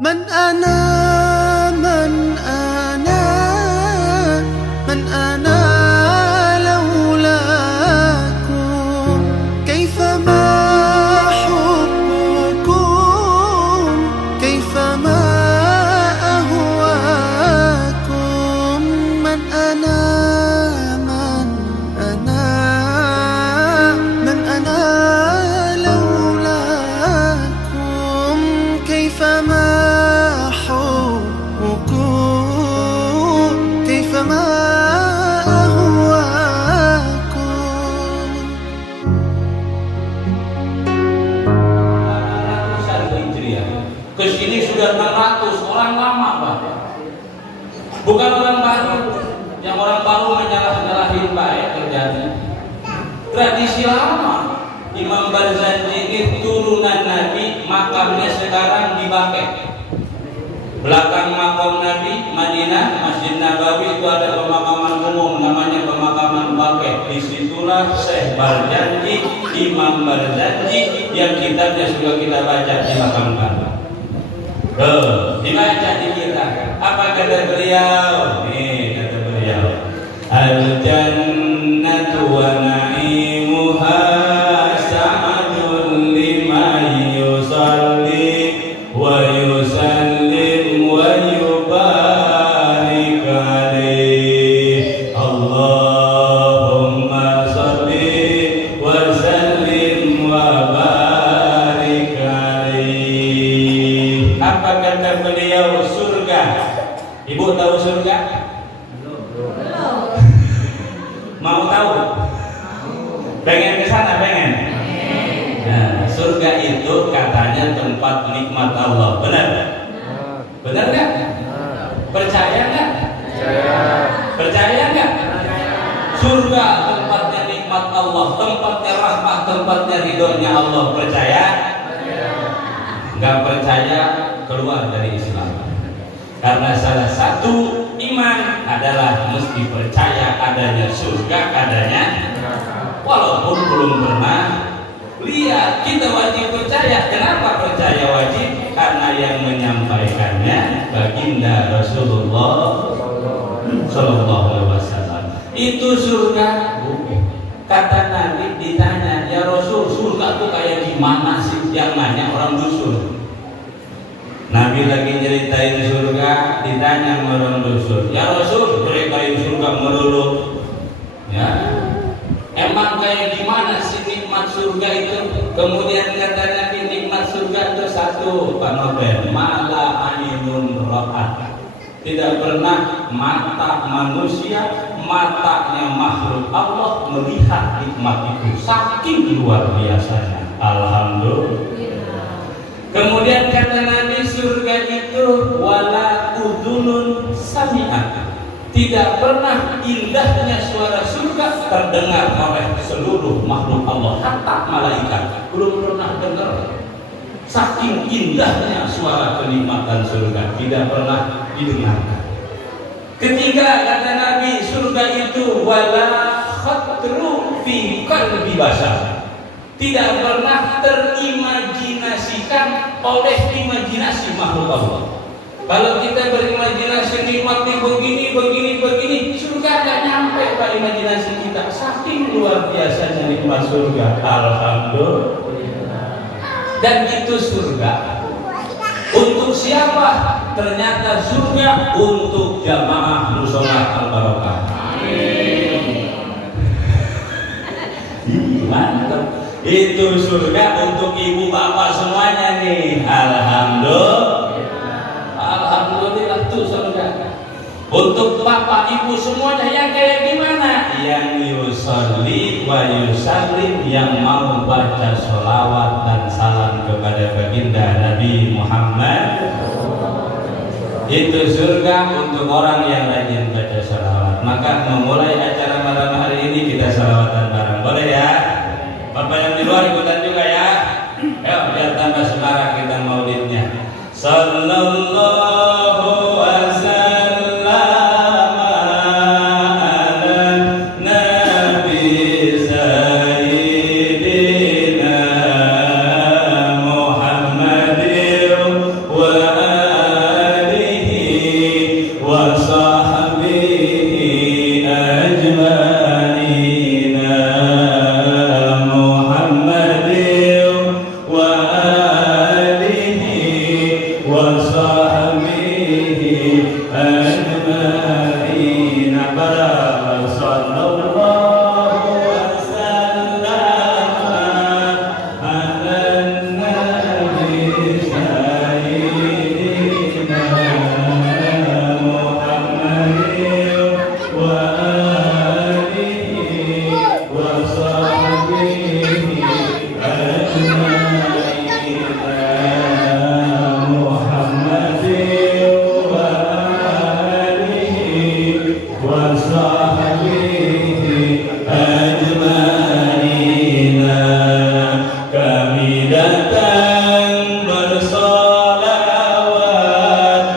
من أنا من أنا من أنا لولاكم كيفما حبكم كيفما أهواكم من أنا من أنا من أنا لولاكم كيفما كيفما أهواكم. Kesini sudah 600 orang lama, Pak. Bukan orang baru. Yang orang baru menyalah-nyalahin baik terjadi. Tradisi lama. Imam Barzanji ini turunan Nabi, makamnya sekarang di Bakeh. Belakang makam Nabi Madinah, Masjid Nabawi itu ada pemakaman umum namanya pemakaman Bakeh. Disitulah Syekh Barzanji, Imam Barzanji yang kitabnya sudah kita baca di makamkan. Dibaca di kita. Apa kata beliau? Nih kata beliau. Al-jannatu wa na'imuha sa'adun liman yusalli wa yusallim wa yubarik alaih. Allahumma salli wa sallim wa barik alaih. Apa kata beliau? Surga. Ibu tahu surga? Mau tahu? Pengen ke sana, pengen? Nah, surga itu katanya tempat nikmat Allah. Benar? Benar nggak? Percaya nggak? Percaya nggak? Surga tempatnya nikmat Allah, tempatnya rahmat, tempatnya ridhonya Allah. Percaya? Nggak percaya keluar dari Islam. Karena salah satu iman adalah mesti percaya adanya surga, adanya walaupun belum pernah lihat. Kita wajib percaya. Kenapa percaya wajib? Karena yang menyampaikannya baginda Rasulullah Sallallahu Alaihi Wasallam. Itu surga. Kata Nabi, ditanya, ya Rasul, surga itu kayak gimana sih? Yang nanya orang dusun. Nabi lagi nyeritain surga, ditanya orang dusun, ya Rasul, ceritain surga melulu. Ya, emang kayak gimana sih nikmat surga itu? Kemudian kata Nabi, nikmat surga itu satu, Pak Nobel, mala ainun ra'at. Tidak pernah mata manusia, matanya makhluk Allah melihat nikmat itu. Saking luar biasanya. Alhamdulillah. Kemudian kata Nabi, surga itu wala udunun sami'at. Tidak pernah indahnya suara surga terdengar oleh seluruh makhluk Allah, hatta malaikat belum pernah dengar. Saking indahnya suara kenikmatan surga, tidak pernah didengarkan. Ketiga kata Nabi, surga itu wala khatru fi qalbi bashar. Tidak pernah terimajinasikan oleh imajinasi makhluk Allah. Kalau kita berimajinasi nikmatnya begini, surga gak nyampe pada imajinasi kita. Saking luar biasanya nikmat surga. Alhamdulillah. Dan itu surga untuk siapa? Ternyata surga untuk jamaah Musholat Al-Barokah. Mantap. Itu surga untuk ibu bapak semuanya nih. Alhamdulillah. Alhamdulillah tuh surga. Untuk bapak ibu semuanya yang kayak gimana? Yang yusolli wa yusallim, yang mau baca sholawat dan salam kepada baginda Nabi Muhammad. Itu surga untuk orang yang rajin baca sholawat. Maka memulai acara malam hari ini kita sholawatan bareng. Boleh ya? Bapak yang di luar ikutan juga ya. Ayo biar tambah semarak kita maulidnya. Sallallahu wasallam ala nabi sayyidina Muhammadin wa وصحبه أجمعين صلى الله وسلم على النبي سيدنا محمد وآله وصحبه أجمعين محمد وآله وصحبه أجمعين kami datang bersolawat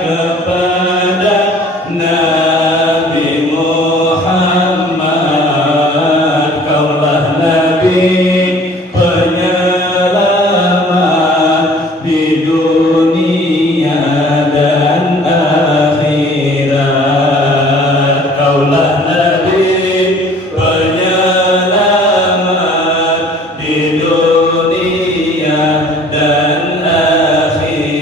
kepada Nabi Muhammad, kaulah Nabi penyelamat di dunia dan akhirat. Kaulah Nabi penyelamat di dunia dan akhirat.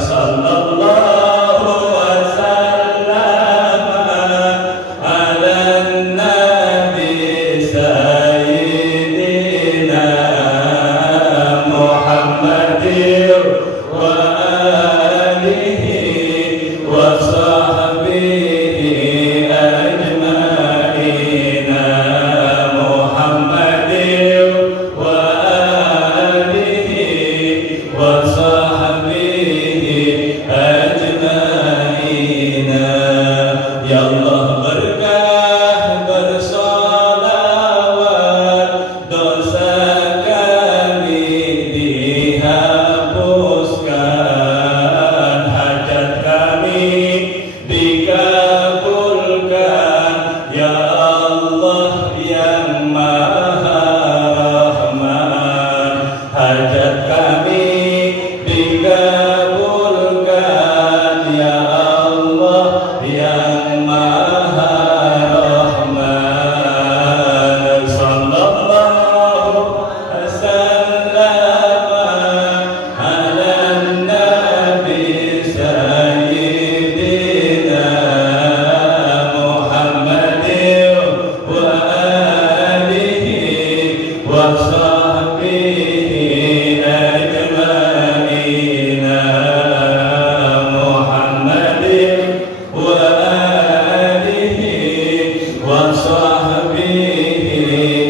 Sallallahu wasallam ala nabi sayyidina Muhammadin wa alihi wa sahbihi ajma'in. Muhammadin wa alihi wa sahbihi ajma'in. Ya Allah, berkah bersolawat, dosa kami dihapuskan, hajat kami dikabulkan. Ya Allah yang Maha Rahman, hajat kami dikabulkan. Ya Allah yang Maha Rahman. Sallallahu wasallam ala nabi sayyidina Muhammadin wa alihi wa sahbihi ajma'in. Muhammadin wa alihi wa sahbihi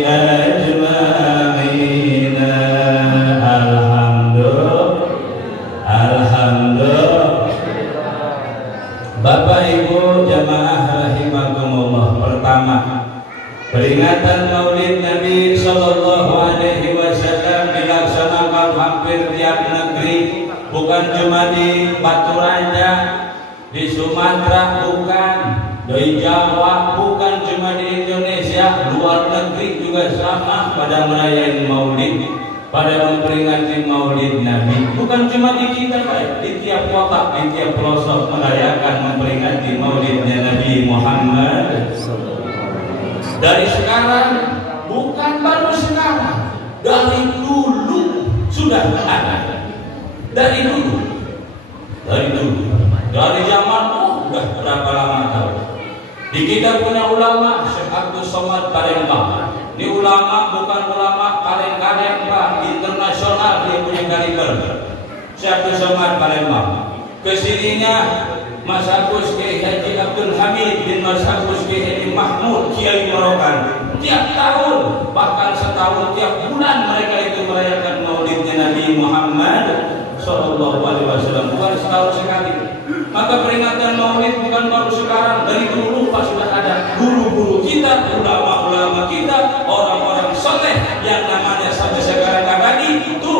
ajma'in. Alhamdulillah. Bapak Ibu jamaah rahimakumullah, pertama peringatan Maulid Nabi sallallahu alaihi wasallam dilaksanakan hampir tiap negeri, bukan cuma di Batu Raja, di Sumatera bukan, di Jawa bukan, cuma di Indonesia, luar negeri juga sama pada merayakan Maulid, pada memperingati Maulid Nabi. Bukan cuma di kita, Pak, di tiap kota, di tiap pelosok merayakan memperingati Maulidnya Nabi Muhammad. Dari sekarang, bukan baru sekarang, dari dulu sudah ada. Dari dulu, dari zaman udah berapa lama tahu. Di kita punya ulama Syekh Abdul Somad Palembang. Ini ulama bukan ulama kaleng-kaleng, Pak, internasional, dia punya kaliber. Syekh Abdul Somad Palembang. Kesininya Mas Agus Kiai Haji Abdul Hamid bin Mas Agus Kiai Mahmud Kiai Marokan. Tiap tahun, bahkan setahun tiap bulan mereka itu merayakan Maulidnya Nabi Muhammad Sallallahu Alaihi Wasallam, bukan setahun sekali. Maka peringatan Maulid bukan baru sekarang, dari dulu Pak sudah ada. Guru-guru kita, ulama-ulama kita, orang-orang soleh yang namanya sampai sekarang abadi, itu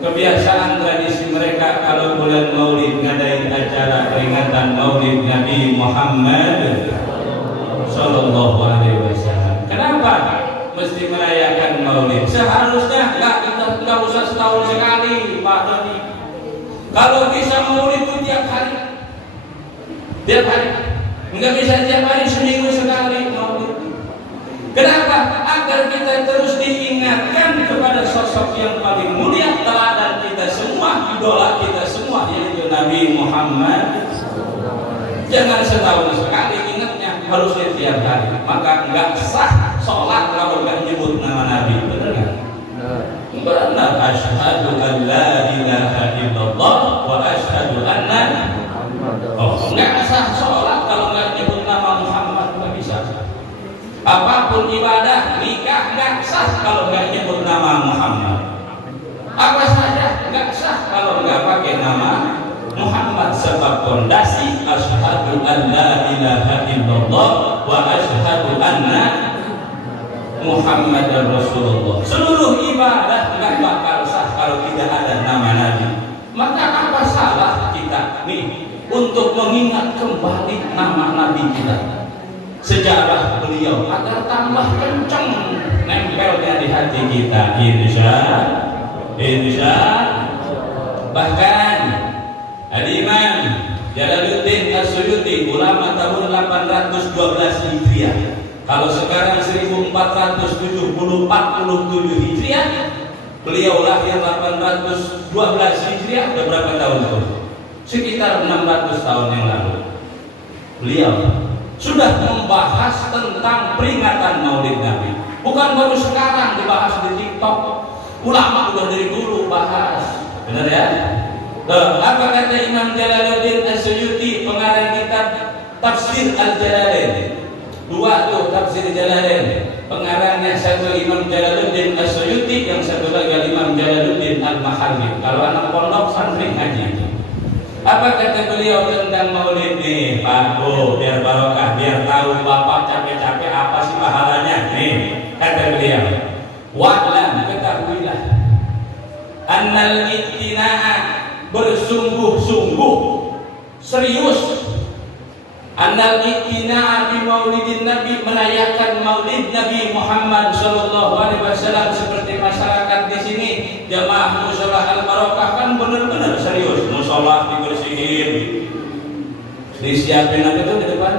kebiasaan tradisi mereka kalau bulan Maulid ngadain acara peringatan Maulid Nabi Muhammad Sallallahu Alaihi Wasallam. Kenapa mesti merayakan Maulid? Seharusnya nggak usah setahun sekali, Pak Doni. Kalau bisa Maulid itu tiap hari, nggak bisa tiap hari, seminggu sekali Maulid. Kenapa? Agar kita terus diingatkan kepada sosok yang paling mulia, teladan kita semua, idola kita semua yaitu Nabi Muhammad. Jangan setahun sekali ingatnya, harusnya tiap hari. Maka enggak sah sholat kalau enggak nyebut nama Nabi. Benar nggak? Benar. Asyhadu an la ilaha illallah wa asyhadu anna. Oh, enggak sah sholat kalau enggak nyebut nama Muhammad. Enggak bisa. Apapun ibadah, nikah enggak sah kalau enggak nyebut nama Muhammad. Apa saja enggak sah kalau enggak pakai nama Muhammad, sebab fondasi asyhadu an la ilaha illallah wa asyhadu anna Muhammadar Rasulullah. Seluruh ibadah enggak bakal sah kalau tidak ada nama Nabi. Maka apa salah kita nih untuk mengingat kembali nama Nabi kita, sejarah beliau, agar tambah kenceng nempelnya di hati kita. Insya bahkan Al-Imam Jalaluddin As-Suyuti, ulama tahun 812 Hijriah. Kalau sekarang 1447 Hijriah, beliau lahir 812 Hijriah. Udah berapa tahun itu? Sekitar 600 tahun yang lalu. Beliau sudah membahas tentang peringatan Maulid Nabi. Bukan baru sekarang dibahas di TikTok. Ulama udah dari dulu bahas. Benar ya? Apa kata Imam Jalaluddin As-Suyuti, pengarang kitab Tafsir Al-Jalalain? Dua tuh Tafsir Jalalain. Pengarangnya satu Imam Jalaluddin As-Suyuti, yang satu lagi Imam Jalaluddin Al-Mahalli. Kalau anak pondok santri ngaji. Apa kata beliau tentang Maulid nih, Pak Bu, biar barokah, biar tahu Bapak capek-capek apa sih pahalanya. Nih, kata beliau, wa'lam, ketahuilah, annal ittina'a, bersungguh-sungguh, serius, annal ittina'a bi maulidin Nabi, merayakan Maulid Nabi Muhammad sallallahu alaihi wasallam, seperti masyarakat di sini jamaah mushola Al-Barokah kan benar-benar serius. Mushola dibersihin, disiapin apa itu di depan.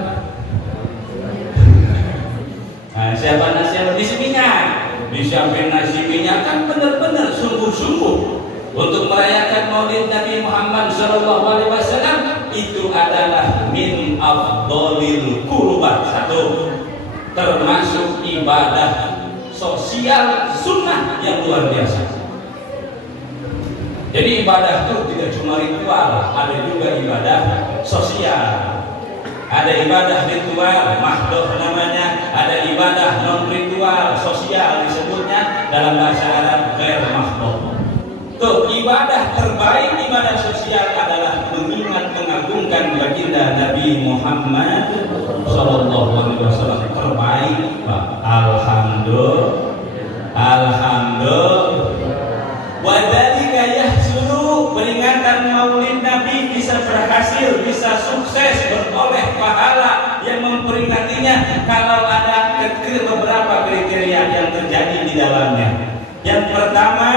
Nah, siapa nasi berisi minyak, disiapin nasi minyak, kan benar-benar sungguh-sungguh untuk merayakan Maulid Nabi Muhammad sallallahu alaihi wasallam. Itu adalah min afdhalil qurbat, satu, termasuk ibadah sosial sunnah yang luar biasa. Jadi ibadah itu tidak cuma ritual, ada juga ibadah sosial. Ada ibadah ritual, mahdoh namanya, ada ibadah non ritual, sosial disebutnya dalam bahasa Arab ghair mahdoh. Tuh, ibadah terbaik, ibadah sosial adalah mengingat mengagungkan baginda Nabi Muhammad sallallahu alaihi wasallam. Terbaik, Pak. Alhamdulillah. Wadhalika yahsulu, peringatan Maulid Nabi bisa berhasil, bisa sukses, beroleh pahala yang memperingatinya kalau ada beberapa kriteria yang terjadi di dalamnya. Yang pertama,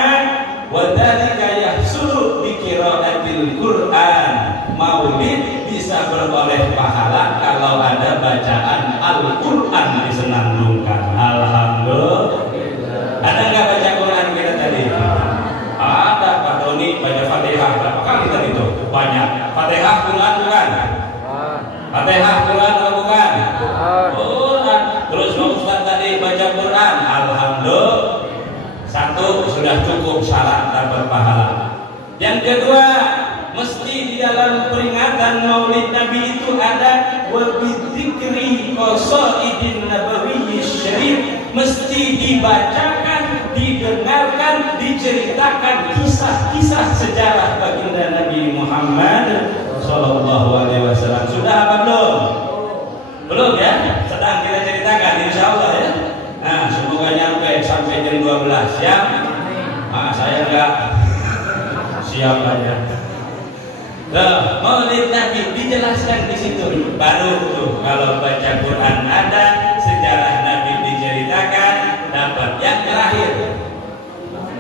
wadhalika yahsulu bi qiraatil Qur'an. Maulid bisa beroleh pahala kalau ada bacaan Al-Qur'an disenandungkan. Alhamdulillah. Ada nggak baca Quran kita tadi? Ada, Pak Doni baca Fatihah berapa kali tadi itu? Banyak. Fatihah Quran bukan? Fatihah Quran bukan? Quran. Terus Pak Ustaz tadi baca Quran, alhamdulillah. Satu sudah cukup syarat dapat pahala. Yang kedua, mesti di dalam peringatan Maulid Nabi itu ada wa bidzikri qasaidin nabawiyyi syarif, mesti dibacakan, didengarkan, diceritakan kisah-kisah sejarah baginda Nabi Muhammad sallallahu alaihi wasallam. Sudah apa belum? Belum ya? Sedang kita ceritakan insyaallah ya. Nah, semoga nyampe sampai jam 12 ya. Saya enggak siap aja. Nah, Maulid Nabi dijelaskan di situ. Baru tuh kalau baca Quran ada, sejarah Nabi diceritakan, dapat. Yang terakhir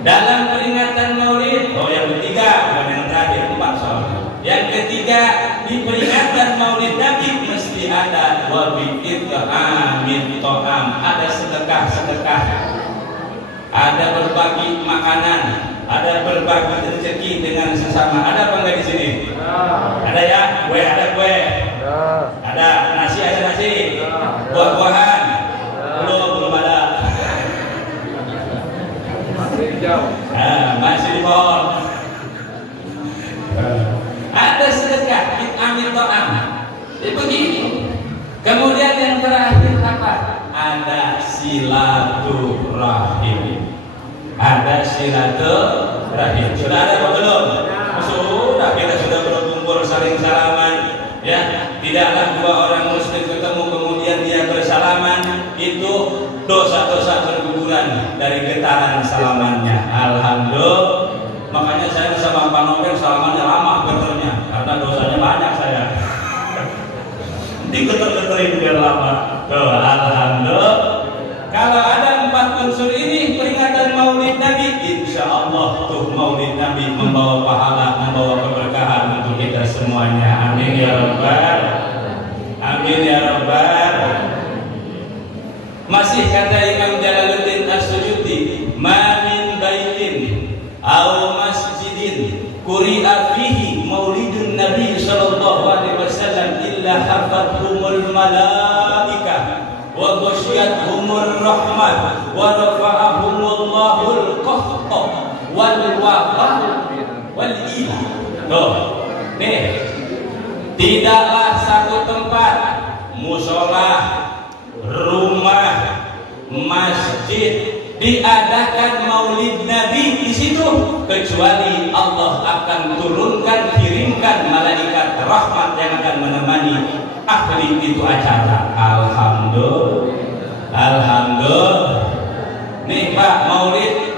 dalam peringatan Maulid, yang ketiga, bukan yang terakhir, 4 soal. Yang ketiga, di peringatan Maulid Nabi mesti ada wabi it'amin to'am, ada sedekah-sedekah, ada berbagi makanan, ada berbagi rezeki dengan sesama. Ada apa enggak di sini? Ada ya, ada kue, ada nasi, buah-buahan, belum ada. Masih di pohon. Ada sedekah, amin to'am. Jadi begini. Kemudian yang terakhir apa? Ada silaturahim. Ada silaturahim. Sudah ada apa belum? Sudah, kita sudah berkumpul saling salaman. Ya, tidaklah dua orang muslim ketemu kemudian dia bersalaman, itu dosa-dosa berguguran dari getaran salamannya. Alhamdulillah. Makanya saya sama Pak Nopel salamannya lama getarnya karena dosanya banyak saya. Diketer-keterin biar lama. Tuh, alhamdulillah. Kalau ada 4 unsur ini peringatan Maulid Nabi, insya Allah tuh Maulid Nabi membawa pahala, membawa keberkahan untuk kita semuanya. Amin ya Rabbal. Amin ya Rabbal. Masih kata Imam Jalaluddin As-Suyuti, ma min baitin aw masjidin quri'a fihi maulidun Nabi sallallahu alaihi wasallam illa hafathumul malaikah wa ghasyiyatuhumur rahmah wa rafa'ahumullahul qahta wal waqah wal ilah. Tuh, nih, tidaklah satu tempat, musola, rumah, masjid diadakan Maulid Nabi di situ kecuali Allah akan turunkan, kirimkan malaikat rahmat yang akan menemani ahli itu acara. Alhamdulillah. Alhamdulillah. Nih Pak, Maulid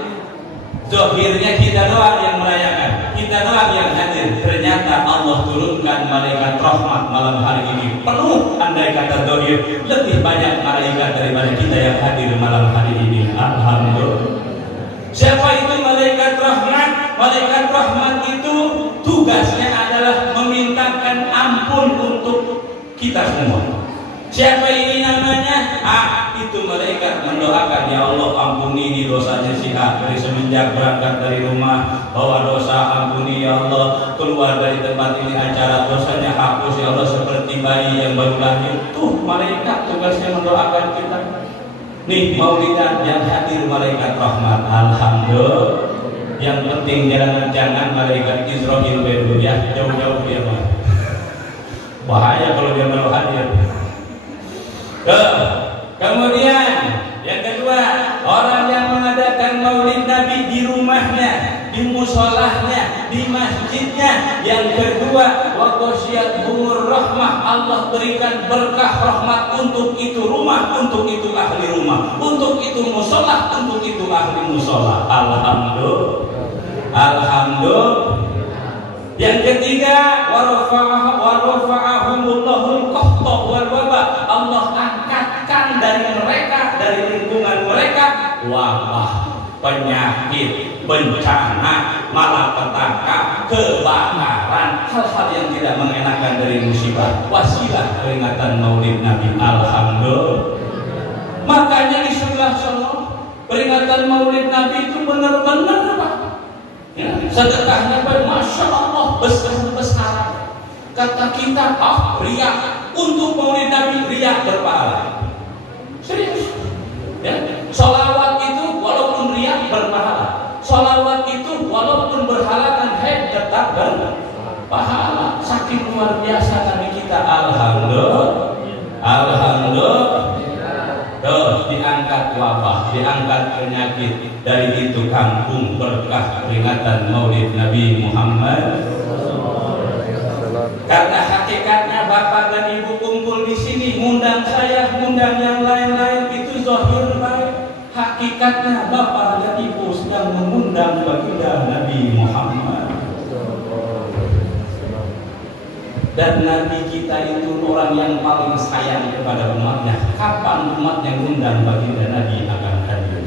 zahirnya kita doang yang merayakan, kita doang yang hadir. Ternyata Allah turunkan malaikat rahmat malam hari ini penuh. Andai kata zahir, lebih banyak malaikat daripada kita yang hadir malam hari ini. Alhamdulillah. Siapa itu malaikat rahmat? Malaikat rahmat itu tugasnya adalah memintakan ampun untuk kita semua. Siapa ini namanya? Itu malaikat mendoakan, ya Allah ampuni ini dosanya si A dari semenjak berangkat dari rumah, bawa dosa ampuni ya Allah, keluar dari tempat ini acara dosanya hapus ya Allah seperti bayi yang baru lahir. Tuh malaikat tugasnya mendoakan kita. Nih maulidan yang hadir malaikat rahmat. Alhamdulillah. Yang penting jangan malaikat Israfil dulu ya, jauh-jauh dia mah. Bahaya kalau dia baru hadir. Kemudian yang kedua, orang yang mengadakan Maulid Nabi di rumahnya, di musolahnya, di masjidnya. Yang kedua, wa ghasyiyatuhumur rahmah, Allah berikan berkah rahmat untuk itu rumah, untuk itu ahli rumah, untuk itu musolah, untuk itu ahli musolah. Alhamdulillah. Alhamdulillah. Yang ketiga, wa rafa'ahumullahul qahta wal wabah, Allah angkatkan dari mereka, dari lingkungan mereka, wabah, penyakit, bencana, malapetaka, kebakaran, hal-hal yang tidak mengenakan dari musibah. Wasilah peringatan Maulid Nabi. Alhamdulillah. Makanya di sebelah sana peringatan Maulid Nabi itu benar-benar Pak. Ya, sedekahnya Pak, masya Allah besar-besar. Kata kita, riak untuk Maulid Nabi, riak berpahala. Serius. Ya, sholawat itu walaupun riak berpahala. Sholawat itu walaupun berhalangan haid tetap berpahala. Saking luar biasa Nabi kita. Alhamdulillah. Alhamdulillah. Tuh, diangkat wabah, diangkat penyakit. Dari itu kampung berkah peringatan Maulid Nabi Muhammad. Karena hakikatnya Bapak dan Ibu kumpul di sini, ngundang saya, ngundang yang lain-lain, itu zahir baik. Hakikatnya Bapak dan Ibu sedang mengundang baginda Nabi Muhammad. Dan Nabi kita itu orang yang paling sayang kepada umatnya. Kapan umatnya ngundang baginda Nabi akan hadir?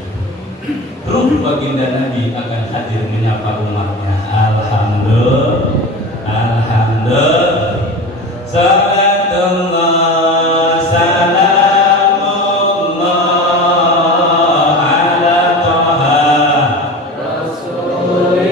Ruh baginda Nabi akan hadir menyapa umatnya. Alhamdulillah. Alhamdulillah. Salatullah salamullah ala Taha Rasulillah.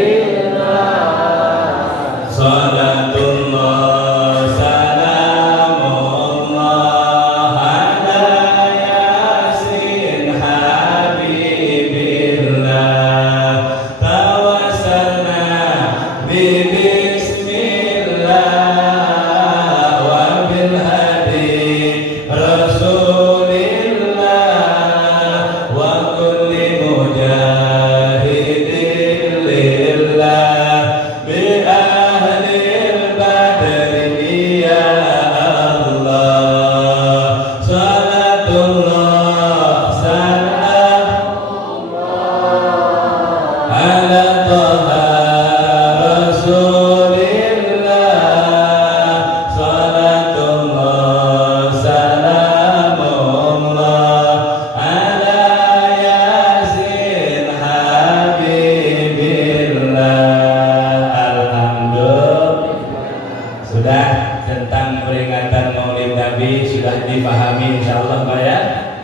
Sudah tentang peringatan Maulid Nabi sudah dipahami insyaallah Pak ya.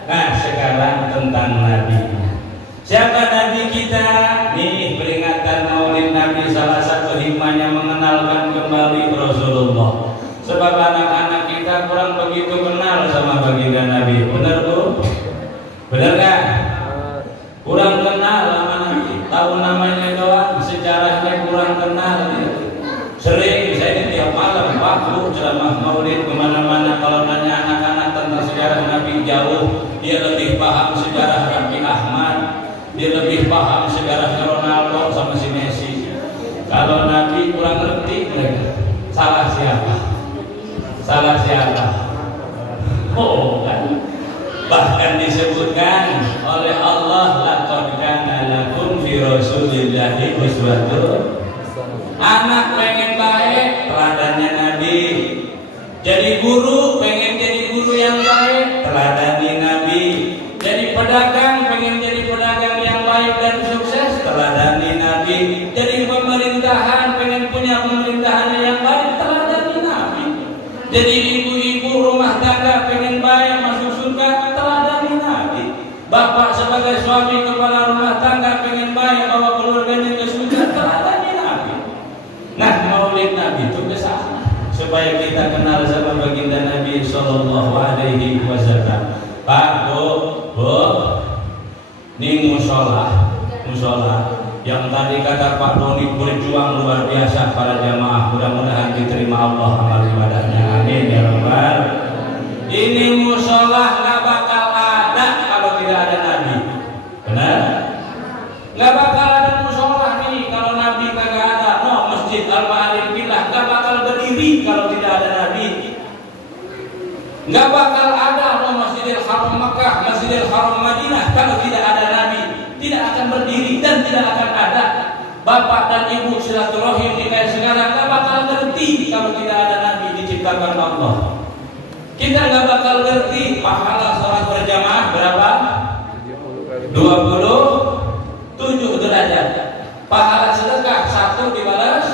Nah, sekarang tentang Nabi. Siapa Nabi kita? Nih peringatan Maulid Nabi salah satu hikmahnya mengenalkan kembali Rasulullah. Sebab anak-anak kita kurang begitu kenal sama baginda Nabi. Benar Bu? Benar kan? Kurang kenal sama Nabi. Tahu namanya doang, sejarahnya kurang kenal. Sering saya ini tiap malam waktu ceramah Maulid kemana-mana, kalau nanya anak-anak tentang sejarah Nabi jauh, dia lebih paham sejarah Raffi Ahmad, dia lebih paham sejarah Ronaldo sama si Messi. Kalau Nabi kurang ngerti mereka. Salah siapa? Salah siapa? Oh kan? Bahkan disebutkan oleh Allah, laqad kana lakum fi rasulillahi uswatun. Anak pengen baik, teladannya Nabi. Jadi guru, pengen jadi guru yang baik, teladani Nabi. Jadi pedagang, pengen jadi pedagang yang baik dan sukses, teladani Nabi. Jadi pemerintahan, pengen punya pemerintahan yang baik, teladani Nabi. Jadi ibu-ibu rumah tangga pengen baik masuk surga, teladani Nabi. Bapak sebagai suami kepala rumah tangga pengen baik bawa keluarganya ke surga, teladani Nabi. Nah, Maulid Nabi itu kesana supaya kita kenal sama baginda Nabi Sallallahu Alaihi Wasallam. Pak, Bu, ini musola yang tadi kata Pak Doni berjuang luar biasa para jamaah. Mudah-mudahan diterima Allah amal ibadahnya. Amin ya Rabbal. Ini musola nggak bakal ada kalau tidak ada Nabi. Benar? Nggak bakal ada musola nih kalau Nabi kagak ada. No, Masjid Al-Ma'arif Billah nggak bakal berdiri kalau tidak ada Nabi. Nggak bakal ada no Masjidil Haram Makkah, Masjidil Haram Madinah kalau tidak ada Nabi. Tidak akan berdiri dan tidak akan ada. Bapak dan ibu silaturahim di kayak sekarang nggak bakal ngerti kalau tidak ada Nabi diciptakan Allah. Kita nggak bakal ngerti pahala sholat berjamaah berapa? 27 derajat. Pahala sedekah 1 dibalas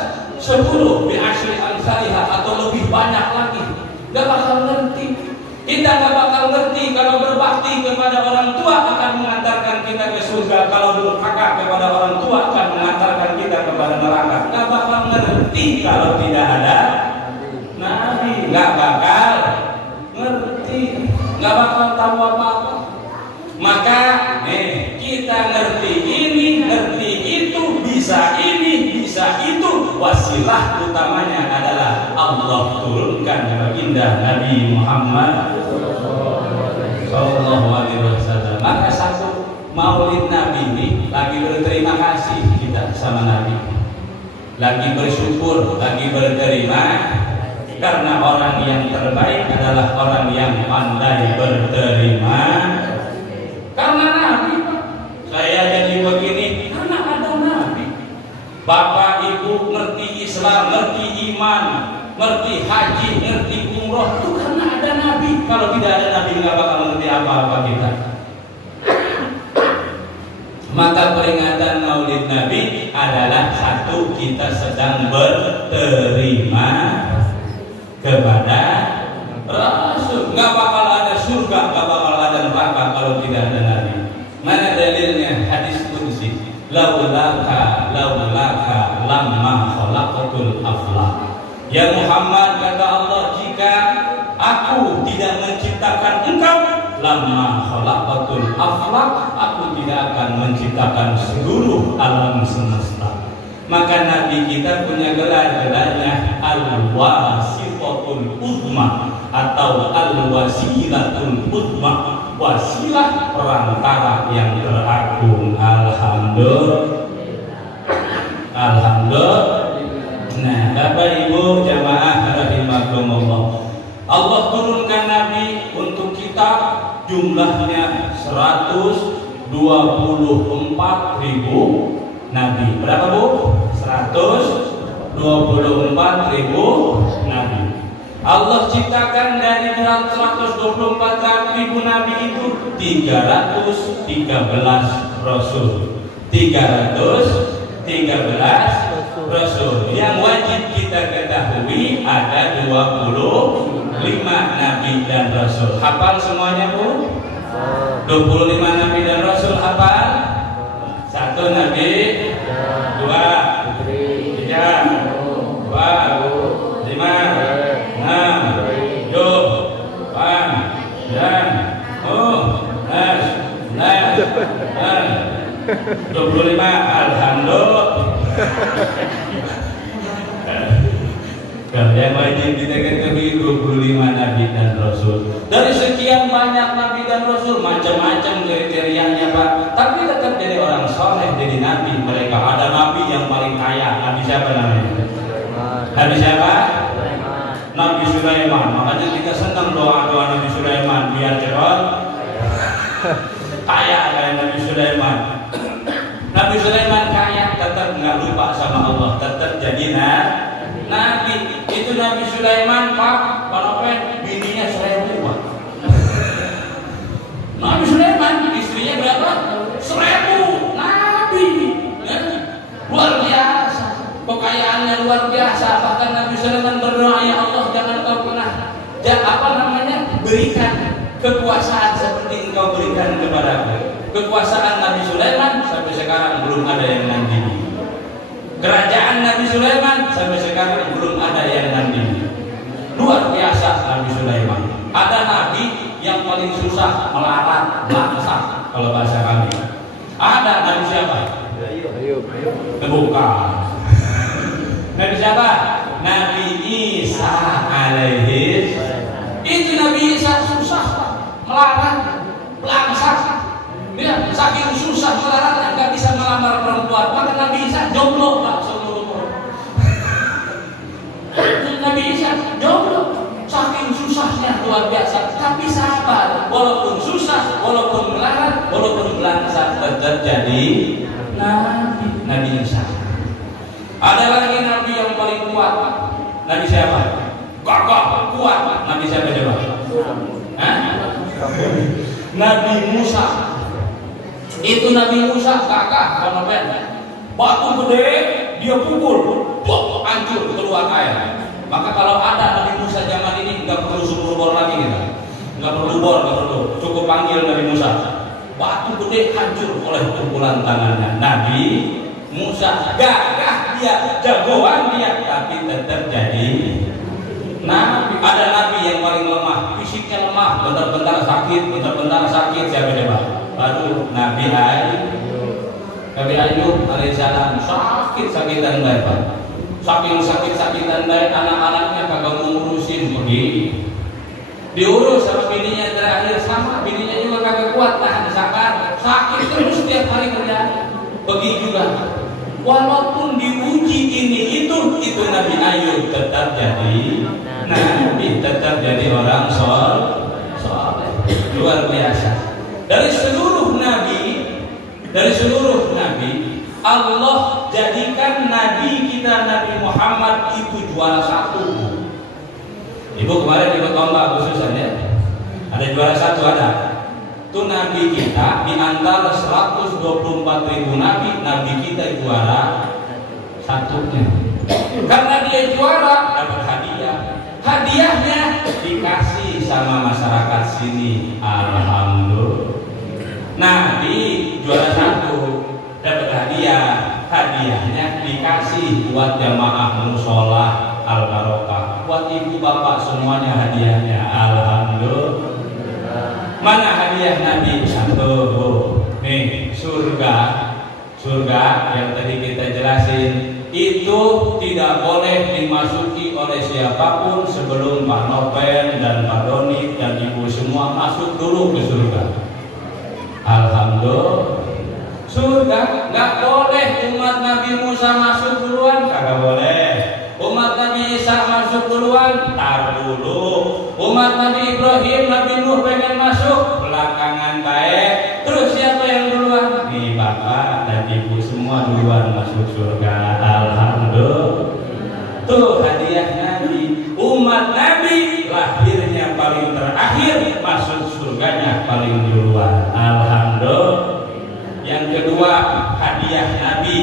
10 bi asyri amsalihah atau lebih banyak lagi. Nggak bakal ngerti. Kita nggak bakal ngerti kalau berbakti kepada orang tua akan mengantarkan kita ke surga, kalau durhaka kepada orang tua akan mengantarkan kita kepada neraka. Nggak bakal ngerti kalau tidak ada Nabi. Nggak bakal ngerti, nggak bakal tahu apa-apa. Maka kita ngerti ini, ngerti itu, bisa ini, bisa itu. Wasilah utamanya adalah Allah turunkan baginda Nabi Muhammad Sallallahu Alaihi Wasallam. Maka satu Maulid Nabi ini lagi berterima kasih kita sama Nabi, lagi bersyukur, lagi berterima, karena orang yang terbaik adalah orang yang pandai berterima. Karena Nabi, saya jadi begini karena ada Nabi. Bapak ibu ngerti Islam, ngerti iman, ngerti haji, ngerti umroh itu karena ada Nabi. Kalau tidak ada Nabi nggak bakal ngerti apa-apa kita. Maka peringatan Maulid Nabi adalah satu, kita sedang berterima kepada Rasul. Nggak bakal ada surga, nggak bakal ada neraka kalau tidak ada Nabi. Mana dalilnya? Hadis qudsi. Laulaka lamma khalaqatul aflaq. Ya Muhammad, kata Allah, jika aku tidak menciptakan engkau, lamma khalaqatul aflaq, aku tidak akan menciptakan seluruh alam semesta. Maka Nabi kita punya gelarnya Al-Wasilatul Uzma atau Al-Wasilatul Uzma, wasilah perantara yang teragung. Alhamdulillah. Nah, Bapak Ibu jamaah rahimakumullah, Allah turunkan Nabi untuk kita, jumlahnya 124.000 Nabi. Berapa Bu? 124.000 Nabi. Allah ciptakan dari 124.000 Nabi itu 313 Rasul. 313 Rasul. Yang wajib kita ketahui ada 25 nabi dan rasul. Hafal semuanya Bu? 25 nabi dan rasul hafal? 1 nabi, 2, 3, 4, 5, 6, 7, 8, 9, 10, 25. Alhamdulillah. Yang wajib diketahui 25 nabi dan rasul. Dari sekian banyak nabi dan rasul, macam-macam kriterianya Pak. Tapi tetap jadi orang soleh, jadi nabi. Mereka ada nabi yang paling kaya. Nabi siapa namanya? Nabi siapa? Nabi Sulaiman. Makanya kita senang doa-doa Nabi Sulaiman biar cepat kaya kayak Nabi Sulaiman. Nabi Sulaiman kaya, tetap nggak lupa sama Allah, tetap jadi nabi. Itu Nabi Sulaiman Pak Panopen, bininya 1000 Pak. Nabi Sulaiman istrinya berapa? 1000 nabi. Ya? Luar biasa, kekayaannya luar biasa. Bahkan Nabi Sulaiman berdoa, ya Allah jangan kau pernah berikan kekuasaan seperti engkau berikan kepadaku. Kekuasaan Nabi Sulaiman sampai sekarang belum ada yang nandingi. Kerajaan Nabi Sulaiman sampai sekarang belum ada yang nandingi. Luar biasa Nabi Sulaiman. Ada nabi yang paling susah melarat, melangsak kalau bahasa kami. Ada nabi siapa? Ayub. Bukan. Nabi siapa? Nabi Isa alaihi. Itu Nabi Isa susah melarat, melangsak. Dia saking susah melarat nggak bisa melamar perempuan, maka Nabi Isa jomblo Pak seumur umur. Nabi Isa jomblo, saking susahnya luar biasa. Tapi sabar, walaupun susah, walaupun melarat, walaupun melangsak, tetap jadi Nabi Isa. Ada lagi Nabi yang paling kuat. Nabi siapa? Gagah, kuat. Nabi siapa coba? Nabi Musa. Itu Nabi Musa gagah, konopen. Batu gede dia pukul, hancur keluar air. Maka kalau ada Nabi Musa zaman ini nggak perlu suruh bor lagi kita, nggak perlu bor, nggak perlu, cukup panggil Nabi Musa. Batu gede hancur oleh pukulan tangannya. Nabi Musa gagah dia, jagoan dia, tapi tetap jadi nabi. Ada nabi yang paling lemah, fisiknya lemah, bentar-bentar sakit, siapa coba? Baru Nabi Ayub alaihissalam sakit-sakitan baik Pak. Saking sakit-sakitan baik, anak-anaknya kagak ngurusin, pergi diurus sama bininya, terakhir sama bininya juga kagak kuat tahan sakit terus setiap hari kerja. Pergi juga, walaupun diuji ini itu Nabi Ayub tetap jadi nabi, tetap jadi orang soleh, luar biasa. Dari seluruh nabi Allah jadikan nabi kita Nabi Muhammad itu juara satu. Ibu kemarin ikut lomba khususan ya, ada juara satu ada. Itu nabi kita di antara 124.000 nabi kita juara satunya. Karena dia juara dapat hadiah. Hadiahnya dikasih sama masyarakat sini. Alhamdulillah. Nabi juara satu dapat hadiah. Hadiahnya dikasih buat jamaah musola al barokah. Buat ibu bapak semuanya hadiahnya. Alhamdulillah. Mana hadiah Nabi? Satu. Nih surga yang tadi kita jelasin. Itu tidak boleh dimasuki oleh siapapun sebelum Pak Nopen dan Pak Doni dan ibu semua masuk dulu ke surga. Alhamdulillah. Surga nggak boleh umat Nabi Musa masuk duluan, kagak boleh. Umat Nabi Isa masuk duluan, tar dulu. Umat Nabi Ibrahim, Nabi Nuh pengen masuk, belakangan baik. Terus siapa yang duluan? Nih bapak dan ibu semua duluan masuk surga. Alhamdulillah. Tuh hadiah Nabi. Umat Nabi lahirnya paling terakhir, masuk surganya paling duluan. Alhamdulillah. Yang kedua, hadiah Nabi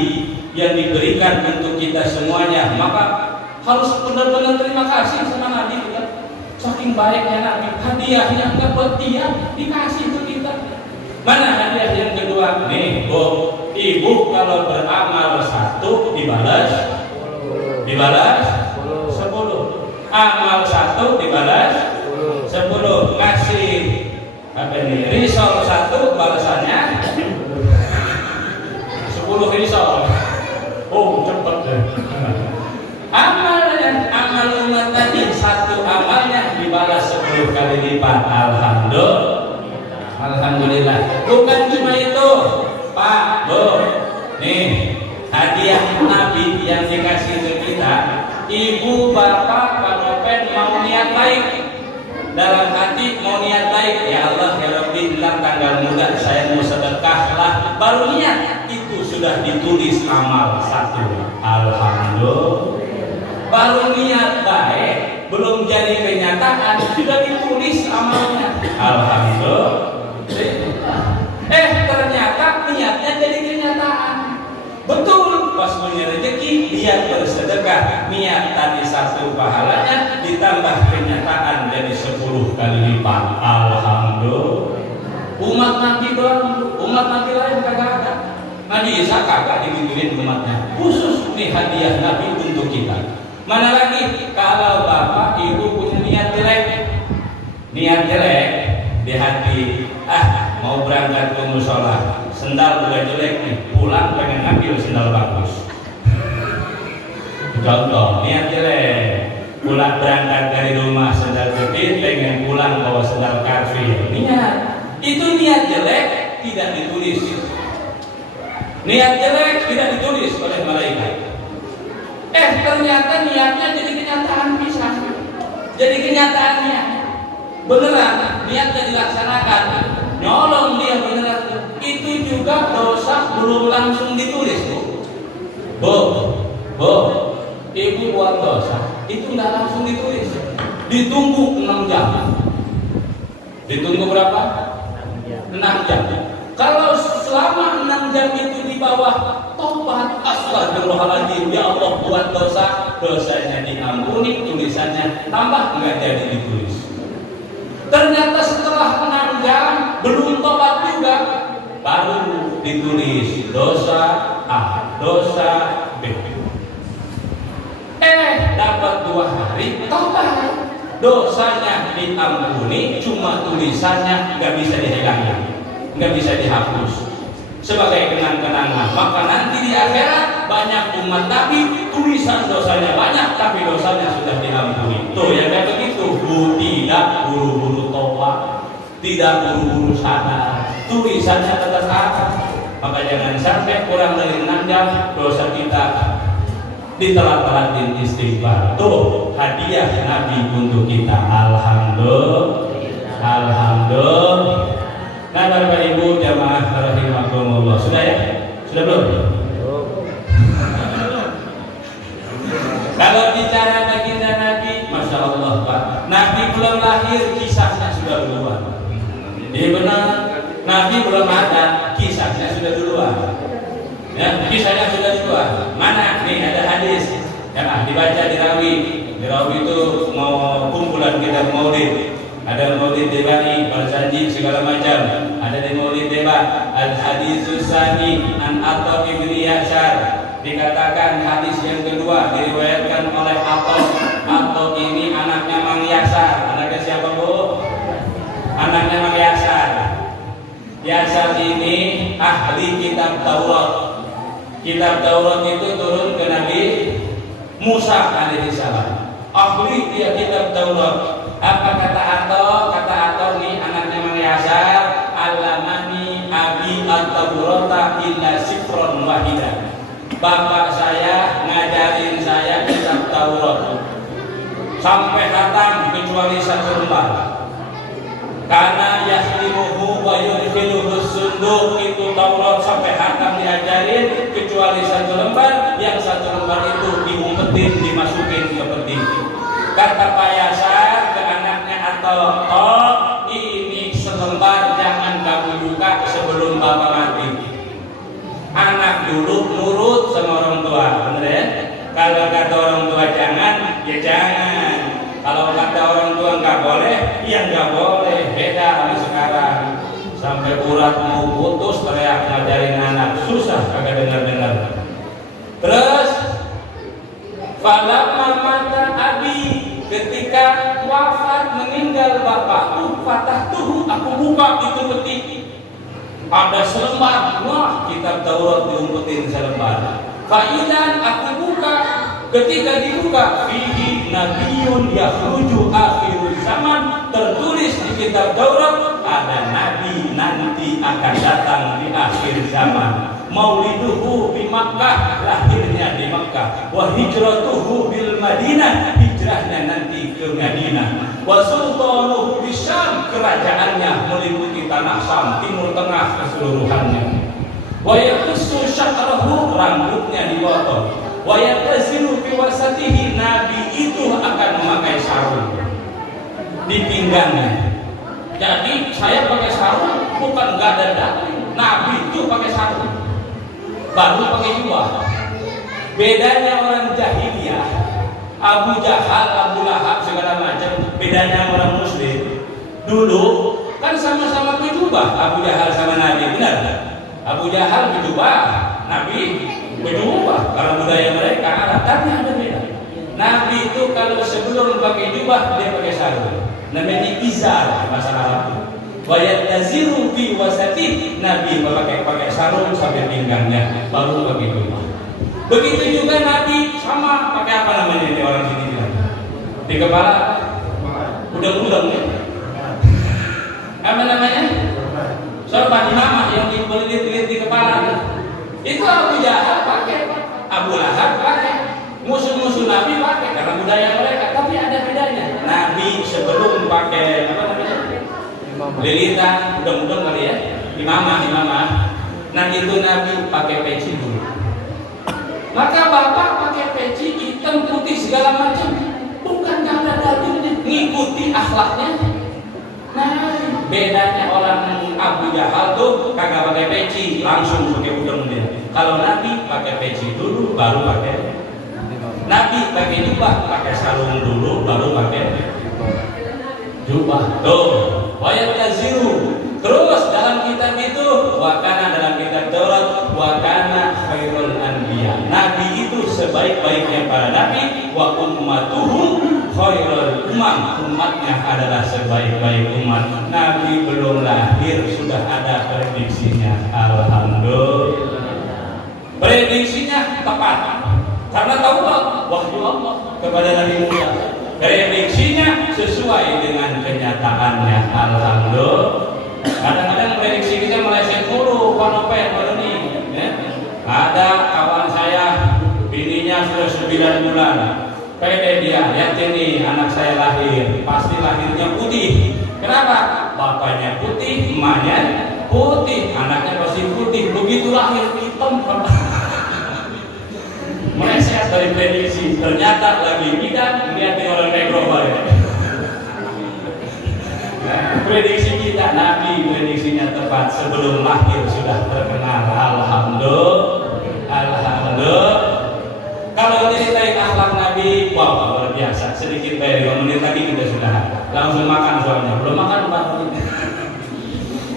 yang diberikan untuk kita semuanya. Maka harus benar-benar terima kasih sama Nabi kita. Saking baiknya Nabi, hadiahnya enggak buat dia, dikasih ke kita. Mana hadiah yang kedua? Nih, Bu, Ibu kalau beramal 1 dibalas 10. Amal 1 dibalas 10. Ngasih apa ini? Risol 1 balasannya 10 risol. Oh, cepet deh. Amal umat tadi 1 amalnya dibalas 10 kali lipat. Alhamdulillah. Bukan cuma itu, Pak, Bu. Nih, hadiah Nabi yang dikasih ke kita. Ibu, bapak, kalau mau niat baik, dalam hati mau niat baik, ya Allah ya Rabbi, bilang tanggal muda saya mau sedekah lah, baru niat, itu sudah ditulis amal 1. Alhamdulillah. Baru niat baik, belum jadi kenyataan, sudah ditulis amalnya. Alhamdulillah. Ternyata niatnya jadi kenyataan. Betul, pas punya rezeki dia bersedekah, niat tadi 1 pahalanya ditambah kenyataan jadi 10 kali lipat. Alhamdulillah. Umat Nabi doang, umat Nabi lain kagak ada. Nabi Isa kagak digituin umatnya. Khusus nih hadiah Nabi untuk kita. Mana lagi kalau bapak ibu punya niat jelek di hati, mau berangkat ke musola, sendal udah jelek nih, pulang pengen ngambil sendal bagus. Contoh, niat jelek, pulang berangkat dari rumah sendal jepit, pengen pulang bawa sendal karfir. Niat, itu niat jelek tidak ditulis. Niat jelek tidak ditulis oleh malaikat. Ternyata niatnya jadi kenyataan bisa. Jadi kenyataannya beneran, niatnya dilaksanakan, nyolong dia beneran. Itu juga dosa belum langsung ditulis, Bu. Ibu buat dosa, itu nggak langsung ditulis. Ditunggu 6 jam. Ditunggu berapa? 6 jam. Kalau selama 6 jam itu di bawah tobat, astagfirullahaladzim, ya Allah buat dosa, dosanya diampuni, tulisannya tambah nggak jadi ditulis. Ternyata setelah 6 jam belum tobat juga, baru ditulis dosa A, dosa B. Dapat 2 hari tobat, dosanya diampuni, cuma tulisannya nggak bisa dihilangkan, nggak bisa dihapus sebagai kenang-kenangan. Maka nanti di akhirat banyak umat Nabi tulisan dosanya banyak tapi dosanya sudah diampuni. Tuh yang kayak begitu, tidak buru-buru tobat, tidak buru-buru sadar, tulisannya tetap ada. Maka jangan sampai kurang dari 6 jam dosa kita ditelat-telatin istighfar. Tuh hadiah Nabi untuk kita. Alhamdulillah. Nah, Bapak Ibu jamaah rahimakumullah, sudah ya? Sudah belum? Kalau bicara baginda Nabi, Masya Allah Pak, Nabi belum lahir kisahnya sudah duluan. Jadi benar, Nabi belum ada kisahnya sudah duluan. Ya, kisahnya sudah duluan. Mana? Nih ada hadis yang dibaca di Rawi. Di Rawi itu mau kumpulan kita maulid. Ada maulid debani, berjanji segala macam. Ada di maulid debat. Al-haditsus sani an Atha bin Yasar. Dikatakan hadis yang kedua diriwayatkan oleh Atha. Atha ini anaknya Mang Yasar. Anaknya siapa, Bu? Anaknya Mang Yasar. Yasar ini ahli kitab Taurat. Kitab Taurat itu turun ke Nabi Musa alaihissalam. Ahli dia kitab Taurat. Apa kata Atha? Kata Atha nih anaknya Mang Yasar, alamani abi at-Taurata illa sifron wahidan. Bapak saya ngajarin saya kitab Taurat sampai khatam kecuali 1 lembar. Karena yahlimuhu wa yudkhiluhu sunduq, itu Taurat sampai khatam diajarin kecuali 1 lembar, yang 1 lembar itu diumpetin, dimasukin ke peti. Kata Pak Yasar ke anaknya atau ini selembar jangan kamu buka sebelum bapak mati. Anak dulu nurut sama orang tua, bener ya? Kalau kata orang tua jangan, Ya jangan. Kalau kata orang tua nggak boleh, ya nggak boleh. Beda sama sekarang. Sampai urat mau putus teriak ngajarin anak, susah kagak dengar. Terus falamma mata abi, ketika wafat meninggal bapakku, fatahtuhu, aku buka itu peti. Ada selembar, wah kitab Taurat diumpetin selembar. Faidan aku buka, ketika dibuka fihi nabiyun yakhruju akhirul zaman, tertulis di kitab Taurat ada nabi nanti akan datang di akhir zaman. Mauliduhu di Makkah, lahirnya di Makkah. Wa hijratuhu bil Madinah, hijrahnya nanti ke Madinah. Wa sultanuhu di Syam, kerajaannya meliputi tanah Syam, Timur Tengah keseluruhannya. Wa yaqussu sya'rahu, rambutnya dipotong. Wa yatazilu fi wasatihi, nabi itu akan memakai sarung di pinggangnya. Jadi saya pakai sarung bukan enggak ada dalil. Nabi itu pakai sarung. Baru pakai jubah. Bedanya orang jahiliyah, Abu Jahal, Abu Lahab segala macam, bedanya orang muslim. Dulu kan sama-sama berjubah, Abu Jahal sama Nabi, benar? Abu Jahal berjubah, Nabi berjubah. Kalau budaya mereka adatnya ada beda. Nabi itu kalau sebelum pakai jubah dia pakai sarung. Namanya izar bahasa Arab. Wa yataziru fi wasati, Nabi pakai sarung sampai pinggangnya, baru pakai jubah. Begitu juga Nabi sama pakai apa namanya ini orang sini bilang? Di kepala udang-udang ya. Apa namanya? Sorban imamah yang dipelilit di kepala. Itu Abu Jahal pakai, Abu Lahab pakai, musuh-musuh Nabi pakai karena budaya mereka. Tapi ada bedanya. Nabi sebelum pakai apa namanya? Lilitan, udang-udang kali ya, imamah. Nah itu Nabi pakai peci dulu. Maka bapak pakai peci hitam putih segala macam, bukan karena dalilnya, ngikuti akhlaknya. Nah bedanya orang Abu Jahal tuh kagak pakai peci, langsung pakai udang dia. Kalau Nabi pakai peci dulu, baru pakai. Nabi pakai jubah, pakai sarung dulu, baru pakai jubah. Tuh. Wayat taziru. Terus dalam kitab itu wakana, dalam kitab Taurat wakana khairul anbiya, Nabi itu sebaik-baiknya para nabi. Wa ummatuhum khairul umam, umatnya adalah sebaik-baik umat. Nabi belum lahir sudah ada prediksinya. Alhamdulillah. Prediksinya tepat karena Taurat wahyu Allah kepada Nabi Musa. Prediksinya sesuai dengan kenyataannya. Alhamdulillah. Kadang-kadang prediksi kita meleset mulu, konopet baru nih. Ya? Ada kawan saya, bininya sudah 9 bulan. Pede dia, lihat ini anak saya lahir, pasti lahirnya putih. Kenapa? Bapaknya putih, emaknya putih, anaknya pasti putih. Begitu lahir hitam. Meleset dari prediksi, ternyata lagi bidan, lihatin orang negro ya. Prediksi kita, Nabi prediksinya tepat, sebelum lahir sudah terkenal. Alhamdulillah. Kalau ceritain akhlak Nabi, wow luar biasa. Sedikit bayar 5 menit lagi kita sudah langsung makan, soalnya belum makan 4 menit.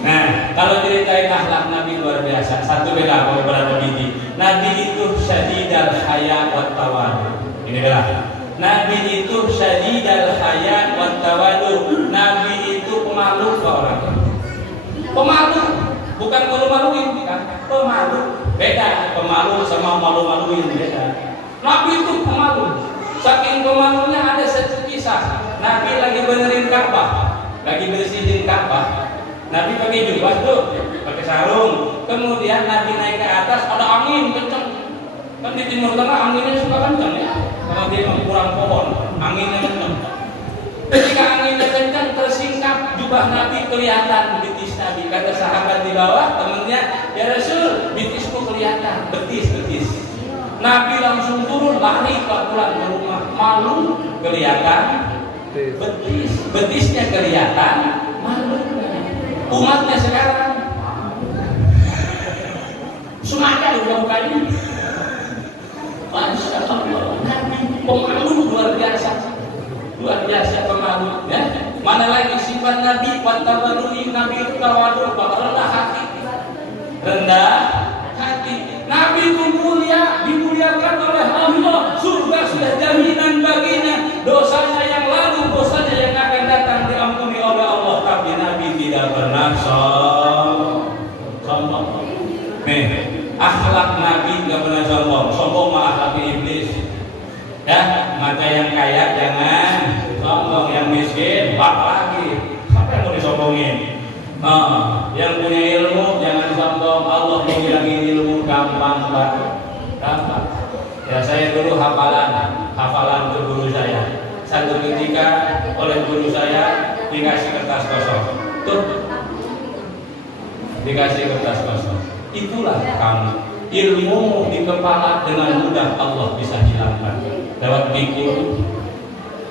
Nah, kalau ceritain akhlak Nabi luar biasa. Satu beda beberapa biji. Nabi itu syadidal haya wat tawadu. Ini beda. Nabi itu syadidal haya wat tawadu. Nabi itu pemalu ke orang. Pemalu, bukan malu-maluin, kan? Pemalu. Beda, pemalu sama malu-maluin beda. Nabi itu pemalu. Saking pemalunya ada satu kisah. Nabi lagi benerin Ka'bah, lagi bersihin Ka'bah. Nabi pakai jubah tuh, pakai sarung. Kemudian Nabi naik ke atas, ada angin kenceng. Kan di Timur Tengah anginnya suka kenceng ya. Kalau dia kurang pohon, anginnya kenceng. Ketika anginnya kenceng, tersingkap jubah Nabi, kelihatan betis Nabi. Kata sahabat di bawah, temennya, ya Rasul, betisku kelihatan, betis. Nabi langsung turun, lari pulang ke rumah. Malu, kelihatan betisnya kelihatan, malu. Umatnya sekarang sengaja udah bukan ini. Masya Allah, Nabi pemalu luar biasa. luar biasa pemalu ya. Mana lagi sifat Nabi wattawadui, Nabi itu tawadu, rendah hati. Rendah hati. Nabi itu mulia, dimuliakan oleh Allah. Surga sudah jaminan baginya. Dosanya yang lalu, dosanya yang akan datang diampuni oleh Allah. Tapi Nabi tidak pernah sombong. Nih, akhlak Nabi tidak pernah sombong. Sombong mah akhlak iblis. Ya, maka yang kaya jangan sombong, yang miskin bak lagi. Siapa yang mau disombongin? Yang punya ilmu jangan sombong. Allah mau ngilangin ilmu gampang banget, gampang. Ya saya dulu hafalan ke guru saya. Satu ketika oleh guru saya dikasih kertas kosong, tuh dikasih kertas kosong. Itulah kamu. Ilmu di kepala dengan mudah Allah bisa hilangkan lewat pikir,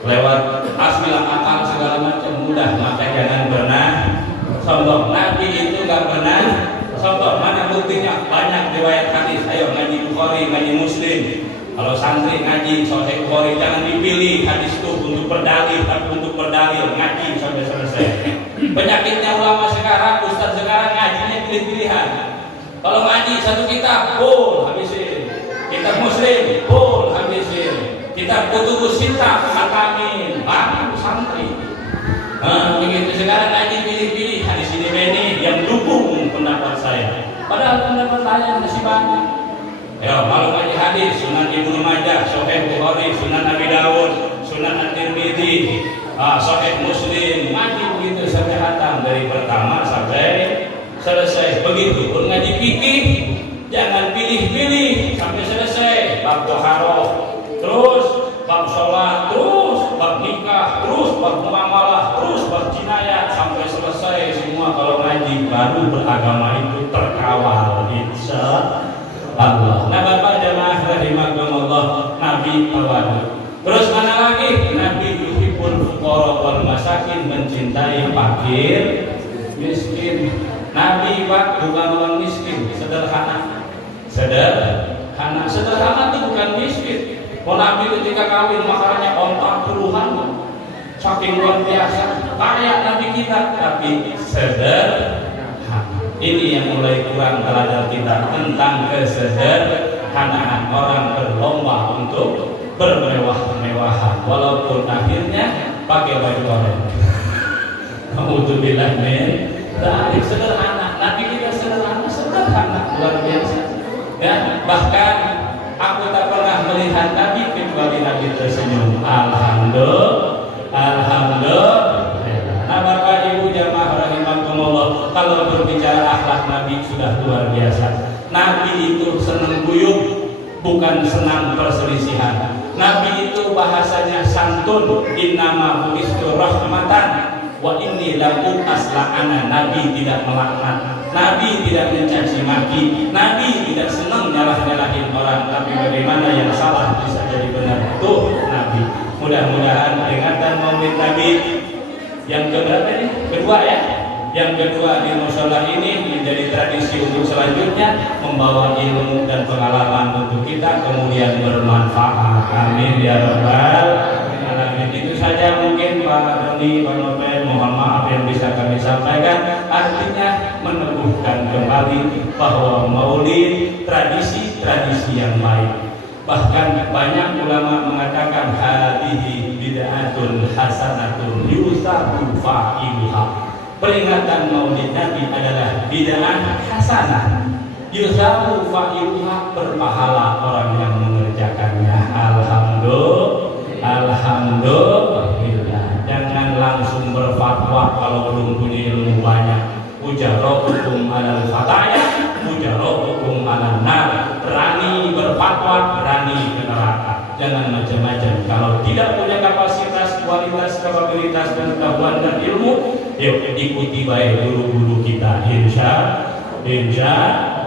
lewat asmilah akal segala macam mudah. Maka jangan pernah sombong. Nabi itu gak pernah sombong. Mana buktinya? Banyak riwayat hadis. Ayo ngaji Bukhari, ngaji Muslim. Kalau santri ngaji Sahih Bukhari, jangan dipilih hadis itu untuk berdalil, tapi untuk berdalil ngaji sampai selesai. Penyakitnya ulama sekarang, ustaz sekarang ngajinya pilih-pilihan. Kalau ngaji satu kitab, habisin. Kitab Muslim, habisin. Kitab Kutubus Sittah, khatamin. Itu santri. Begitu sekarang ngaji pilih-pilih. Hadis ini Beni yang dukung pendapat saya. Padahal pendapat saya masih banyak. Ya, kalau ngaji hadis, Sunan Ibnu Majah, Sahih Bukhari, Sunan Abi Dawud, Sunan At-Tirmidzi, Sahih Muslim, ngaji begitu sampai hatam dari pertama sampai selesai. Begitu pun ngaji fikih, jangan pilih-pilih sampai selesai. Bab toharoh, terus bab sholat, terus bab nikah, terus bab muamalah, terus bab jinayat sampai selesai semua. Kalau ngaji baru beragama itu terkawal, insya Allah. Nah Bapak jamaah rahimakumullah, Nabi tawadu. Terus mana lagi? Nabi yuhibbul fuqara wal masakin, mencintai fakir, miskin. Nabi Pak bukan orang miskin, sederhana. Sederhana itu bukan miskin. Nabi ketika kawin makanannya ontak puluhan, saking luar biasa. Kaya Nabi kita, tapi sederhana. Ini yang mulai kurang belajar kita tentang kesederhanaan. Orang berlomba untuk bermewah-mewahan, walaupun akhirnya pakai baju oranye. Alhamdulillah dari sederhana. Nabi kita sederhana luar biasa. Ya, bahkan aku tak pernah melihat Nabi kecuali Nabi tersenyum. Alhamdulillah. Nah Bapak Ibu jamaah rahimakumullah, kalau berbicara akhlak Nabi sudah luar biasa. Nabi itu senang guyub, bukan senang perselisihan. Nabi itu bahasanya santun. Innama bu'istu rahmatan wa inni lam asla'ana. Nabi tidak melaknat, Nabi tidak mencaci maki, Nabi tidak senang nyalah-nyalahin orang, tapi bagaimana yang salah bisa jadi benar. Tuh Nabi. Mudah-mudahan peringatan Maulid Nabi yang keberapa ini? Kedua ya. Yang kedua di mushola ini menjadi tradisi untuk selanjutnya membawa ilmu dan pengalaman untuk kita, kemudian bermanfaat. Amin ya rabbal alamin. Itu saja mungkin Pak Doni, Pak Novel, mohon maaf yang bisa kami sampaikan. Artinya meneguhkan kembali bahwa Maulid tradisi yang baik. Bahkan banyak ulama mengatakan hadihi bid'atun hasanatun yusabu fa'iluha. Peringatan Maulid Nabi adalah bid'ah hasanah, yusabu fa'iluha, berpahala orang yang mengerjakannya. Alhamdulillah. Jangan langsung berfatwa kalau belum punya ilmu banyak. Ujarotukum alal fataya, ujarotukum alal nar. Berani berfatwa, berani ke neraka. Jangan macam-macam. Kalau tidak punya kapasitas, kualitas, kapabilitas, pengetahuan dan ilmu, yuk ikuti baik guru-guru kita. Insya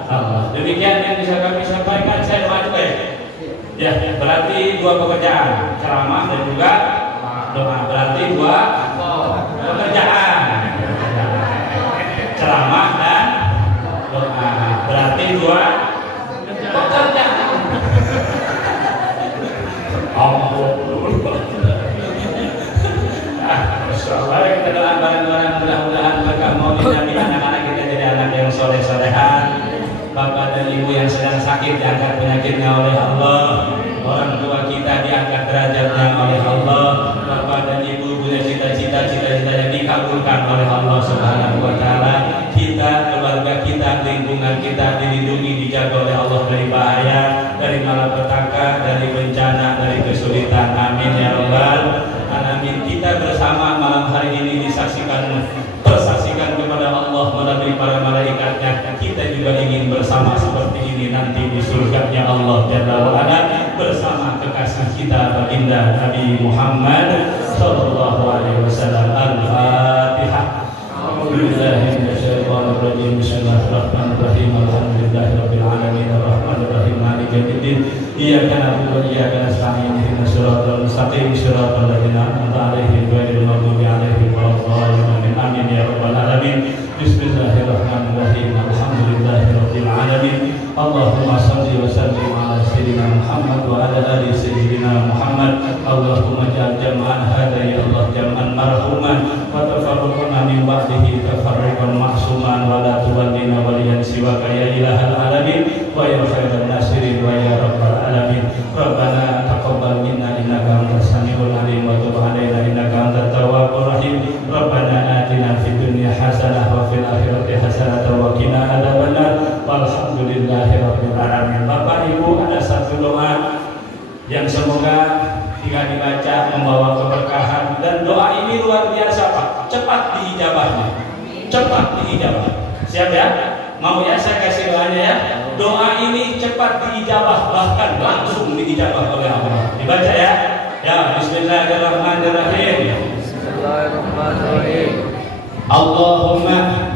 Allah. Demikian yang bisa kami sampaikan. Saya maju ya. Berarti dua pekerjaan, ceramah dan juga doa. Berarti dua pekerjaan, ceramah dan doa. Berarti dua pekerjaan. dimudahkan oleh Allah Subhanahu wa taala. Kita, keluarga kita, lingkungan kita dilindungi, dijaga oleh Allah dari bahaya, dari malapetaka, dari bencana, dari kesulitan. Amin ya rabbal alamin. Kita bersama malam hari ini tersaksikan kepada Allah melalui para malaikatnya. Kita juga ingin bersama seperti ini nanti di surganya Allah Jalla wa Ala bersama kekasih kita baginda Nabi Muhammad sallallahu alaihi wasallam. Al-Fatihah. A'udzubillahi minasyaitonir rajim. Bismillahirrahmanirrahim. Alhamdulillahirabbil alamin arrahmanir rahim maliki yaumiddin. Iyyaka na'budu wa iyyaka nasta'in. Ihdinas siratal mustaqim siratal ladzina an'amta 'alaihim ghairil maghdubi 'alaihim waladdallin. Amin ya rabbal alamin. Bismillahirrahmanirrahim. Alhamdulillahirabbil alamin. Allahumma shalli wa sallim ala sayyidina Muhammad wa ala ali sayyidina Muhammad. Allahumma ja'al jam'an hadha ya Allah jam'an marhuman wa tafarraqna min ba'dihi tafarruqan ma'suman wa la tuwallina waliyan siwaka ya ilahal alamin wa ya khairan nasirin wa ya rabbal alamin. Rabbana taqabbal minna innaka antas samiul alim wa tub 'alaina innaka antat tawwabur rahim. Rabbana atina fid dunya hasanah wa fil akhirati hasanah wa qina adzabannar. Walhamdulillahirabbil alamin. Bapak Ibu, ada satu doa yang semoga jika dibaca membawa keberkahan, dan doa ini luar biasa Pak, cepat diijabahnya, cepat diijabah. Siap ya? Mau ya saya kasih doanya ya? Doa ini cepat diijabah, bahkan langsung diijabah oleh Allah. Dibaca ya? Ya, Bismillahirrahmanirrahim. Bismillahirrahmanirrahim. Allahumma